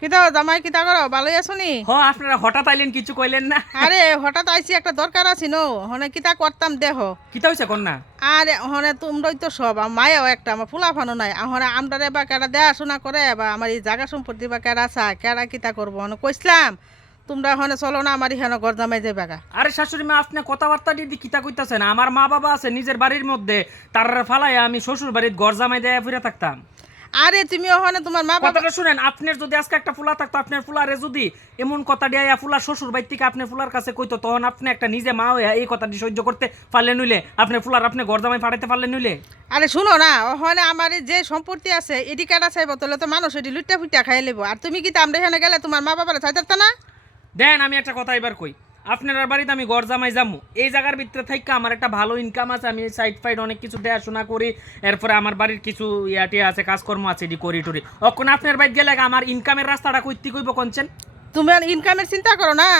কিতা জামাই কিতা করো ভালোই আছো নি? আপনারা হঠাৎ আইলেন, কিছু কইলেন না? আরে হঠাৎ আইছি, একটা দরকার আছে নো, হনে কিতা করতাম দেহ। কিতা হইছে কোন না? আরে হনে তোমরাই তো সব, আমার মায়াও একটা, আমার ফুলাফানো নাই। হনে আমরারে বা কেডা দেখাশোনা করে, বা আমার এই জায়গা সম্পত্তি বা কেডা চায়, কেডা কিতা করবো। হনে কইসলাম তোমরা হনে চলো না আমার এখানে ঘর জামাই যাবে গা। আরে শাশুড়ি মা, আপনি কথাবার্তা দিদি কিতা কইতাছেন? আমার মা বাবা আছে নিজের বাড়ির মধ্যে, তার ফালাই আমি শ্বশুর বাড়ির ঘর জামাই দেয়া ফিরে থাকতাম? আরে তুমি ওখানে তোমার মা বাবা। কথাটা শুনেন, আপনার যদি আজকে একটা ফুলা থাকতো, আপনার ফুলারে যদি এমন কথা দিয়া ফুলা শ্বশুর বাড়ি থেকে আপনার ফুলার কাছে কইতো, তখন আপনি একটা নিজে মা হয়ে এই কথাটি সহ্য করতে পারলেন নইলে? আপনার ফুলার আপনি ঘর জামাই পাঠাইতে পারলেন নইলে? আরে শুনো না, ওখানে আমার এই যে সম্পত্তি আছে এটি কেডা চাইবো, তাহলে তো মানুষ এটি লুটটা ফুটটা খাই লেবো। আর তুমি কি আমরা এখানে গেলে তোমার মা বাবারা চাইতে না? দেন আমি একটা কথা এবার কই, আপনার বাড়িতে আমি ঘর জামাই যাবো, এই জায়গার ভিতরে থাইকা আমার একটা ভালো ইনকাম আছে, আমি সাইড ফাইড অনেক কিছু দেখাশোনা করি, এরপরে আমার বাড়ির কিছু ইয়াটি আছে, কাজকর্ম আছে, এটি করি টরি। অখন আপনার বাড়িতে গেলে আমার ইনকামের রাস্তাটা কইতে কইব কোনছেন? তুমি ইনকামের চিন্তা করো না,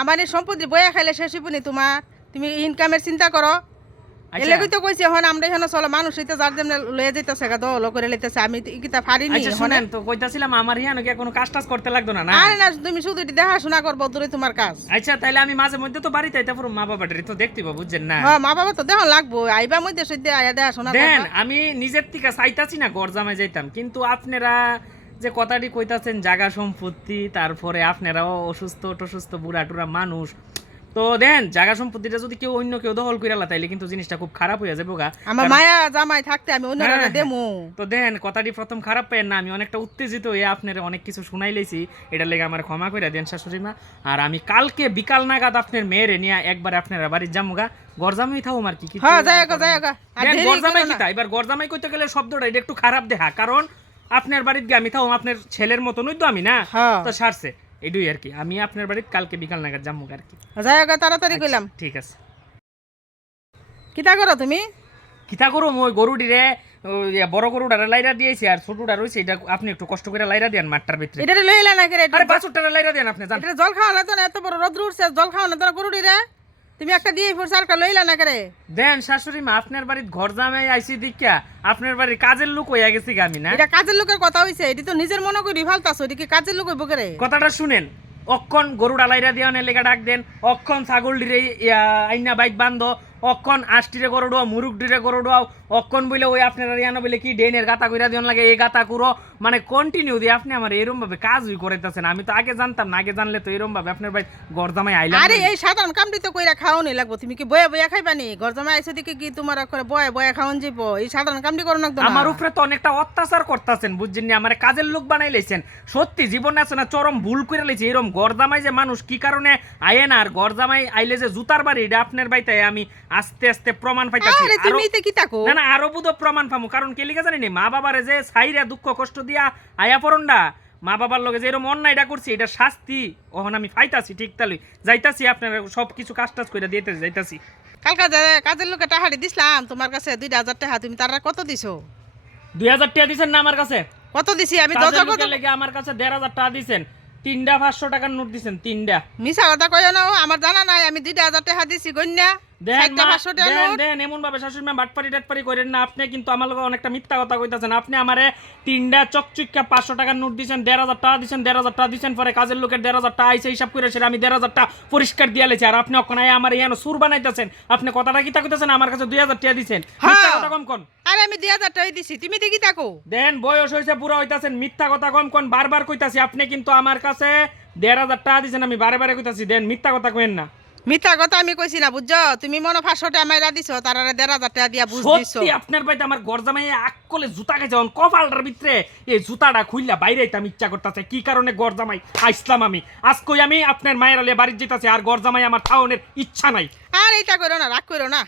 আমার এই সম্পত্তি বয়া খাইলে শেষ হইব নি তোমার? তুমি ইনকামের চিন্তা করো। এলাকাই তো কইছে হন আমরা এখানে চলো, মানুষ হইতে যার যেমন লয়ে যাইতেছে গা, দল করে লইতেছে, আমি কিতা পারিনি। আচ্ছা শুনেন তো, কইতাছিলাম আমার হিয়ানো কি কোনো কাজ টাজ করতে লাগতো না? না আরে না, তুমি শুধু এটি দেখাশোনা করবো, দূরে তোমার কাজ। আচ্ছা তাইলে আমি মাঝে মধ্যে তো বাড়িতে আইতে পারবো, মা বাবাটারি তো দেখতে পাবো, বুঝছেন না? হ্যাঁ, মা বাবা তো দেখা লাগবো, আইবা মধ্যে সদ্য আয়া দেখাশোনা দেন করবা। আমি নিজের থেকে চাইতাছি না ঘর জামাই যাইতাম, কিন্তু আপনারা যে কথাটি কইতাছেন জায়গা সম্পত্তি, তারপরে আপনারাও অসুস্থ টসুস্থ বুড়া টুরা মানুষ, তো দেন জায়গা সম্পত্তিটা যদি কেউ অন্য কেউ দখল কইরালা তাইলে কিন্তু জিনিসটা খুব খারাপ হয়ে যাবে গা। আমার মায়া জামাই থাকতে আমি অন্য হ্যাঁ, দেমু। তো দেন কথাটি প্রথম খারাপ পেন না, আমি অনেকটা উত্তেজিত হয়ে আপনার অনেক কিছু শুনাই লইছি, এটার লেগে আমার ক্ষমা করে দেন শাশুড়ি মা। আর আমি কালকে বিকাল নাগাদ আপনার মেয়েরে নিয়ে একবার আপনারা বাড়ির যামুগা, গরজামাই থাও আর কি কিছু। হ্যাঁ যায়গা যায়গা, আর দেন দেরি গরজামাই করো না। কিতা, এবার গরজামাই কইতে গেলে শব্দটা এটা একটু খারাপ দেখা, কারণ আপনার বাড়িতে গিয়ে আমি থাও, আপনার ছেলের মতনই তো আমি না, হ্যাঁ। তো সারছে এডুই আর কি। আমি আপনার বাড়িতে কালকে বিকাল নাগাদ যামুগা আর কি। যায়গা তাড়াতাড়ি কইলাম। ঠিক আছে। কিতা করো তুমি? কিতা করো, মই গরুটিরে বড় গরুটারে লাইরা দিয়েছি, আর ছোটটা রয়েছে, এটা আপনি একটু কষ্ট করে লাইরা দেন মাঠটার ভিতরে। এটা লইলা না করে? আরে বাছুরটারে লাইরা দেন আপনি, জান। এটা জল খাওয়া না, এত বড় রোদ্র উঠছে, জল খাওয়া না তোরা গরুটি রে। তুমি একটা দিয়ে ফুরছে, আরেকটা লইলা না করে? দেন শাশুড়ি মা, আপনার বাড়ির ঘর জামাই আইছি দীক্ষা, আপনার বাড়ির কাজের লোক হইয়া গেছি গা আমি, না? এটা কাজের লোকের কথা হইছে, এটি তো নিজের মনে করি ফালতাছো, এটি কি কাজের লোক হইব করে? কথাটা শুনেন, অক্ষণ গরুটা লাইরা দিওয়ানের লেগা ডাক দেন, অক্ষণ ছাগল ডিরে আইনা বাইক বান্ধ, অক্ষণ আষ্টিরে গরু ডোয়া, মুরুক ডিরে গরু ডোয়াও, অক্ষণ বলে ওই আপনারা ইয়ানো বলে কি ডেনের গাতা কইরা দিওন লাগে, এই গাতা কুরো, মানে কন্টিনিউ দিয়ে আপনি আমার এরকম ভাবে কাজই করাইতেছেন। আমি তো আগে জানতাম না, আগে জানলে তো এরকম ভাবে আপনার ভাই গরদামাই আইলাম। আরে এই সাধারণ কামটি তো কইরা খাওয়ানি লাগবো, তুমি কি বয়া বয়া খাইবানি? ঘর জামাই আইছে দিকে কি তোমার করে বয়া বয়া খাওয়ান যাইব? এই সাধারণ কামটি করো না একদম। আমার উপরে তো অনেকটা অত্যাচার করতেছেন, বুঝছেন নি? আমার কাজের লোক বানাই লাইছেন, সত্যি জীবনে আছে না চরম ভুল করে লাইছে। এরকম গরদামাই যে মানুষ কি কারণে আয়ে না, আর গরদামাই আইলে যে জুতার বাড়ি, এটা আপনার বাড়িতে আমি আস্তে আস্তে প্রমাণ পাইতাছি। আরে তুমি তো কি তাকো? না না, আরো বুধ প্রমাণ পামু, কারণ কে লিগা জানি নি, মা বাবারে যে সাইরা দুঃখ কষ্ট দিয়া আয়া পরন্ডা, মা বাবার লগে যে এরকম অন্যায়টা করছি, এটা শাস্তি ওহন আমি পাইতাছি। ঠিক তাহলে যাইতাছি, আপনার সব কিছু কাজ টাজ করে দিতে যাইতাছি। কালকা যে কাজের লোকে টাহাড়ি দিছিলাম তোমার কাছে 2000 টাকা, তুমি তারা কত দিছো? 2000 টাকা দিছেন না আমার কাছে? কত দিছি আমি? কাজের লোকের লেগে আমার কাছে 1500 টাকা দিছেন, 3টা 500 টাকার নোট দিছেন, 3টা। মিছা কথা কইও না, আমার জানা নাই, আমি 2000 টাকা দিছি গন্যা। দেন মা, 500 টাকা দেন নোট। দেন এমন ভাবে শাশুড়ি মা বাটপারি টাটপারি করেন না, আপনি কিন্তু আমার লগে অনেকটা মিথ্যা কথা কইতাছেন। আপনি আমারে 3টা চকচকা 500 টাকার নোট দিছেন, 1500 টাকা দিছেন, 1500 টাকা দিছেন, পরে কাজের লোকের 1500 টাকা আইছে হিসাব করে সেটা আমি 1500 টাকা পরিষ্কার দিয়া লেছি, আর আপনি ওখানে আমার ইয়ানো সুর বানাইতাছেন। আপনি কথাটা কি তা কইতাছেন? আমার কাছে 2000 টাকা দিছেন, মিথ্যা কথা কম কোন। আরে আমি 2000 টাকা দিছি, তুমি দেখি তাকো। দেন বয়স হইছে বুড়া হইতাছেন, মিথ্যা কথা কম কোন, বারবার কইতাছি। আপনি কিন্তু আমার কাছে 1500 টাকা দিছেন, আমি বারে বারে কইতাছি, দেন মিথ্যা কথা কইেন না। মিথ্যা কথা আমি কইছি না, বুঝছো? তুমি মনে 500 টাকা মাইরা দিছো, তারা 1500 টাকা দিয়া বুঝ দিছো। সত্যি আপনার বাড়িতে আমার গরজামাই আকলে জুতা খাইছে, কপালটার ভিতরে এই জুতাটা খুললা বাইরে আইতাম ইচ্ছা করতেছে। কি কারণে গরজামাই আইসলাম আমি? আজকে আমি আপনার মায়ের আলে বাড়ি যেতেছি, আর গরজামাই আমার খাওয়ানোর ইচ্ছা নাই। আর এইটা করো না, রাগ করো না।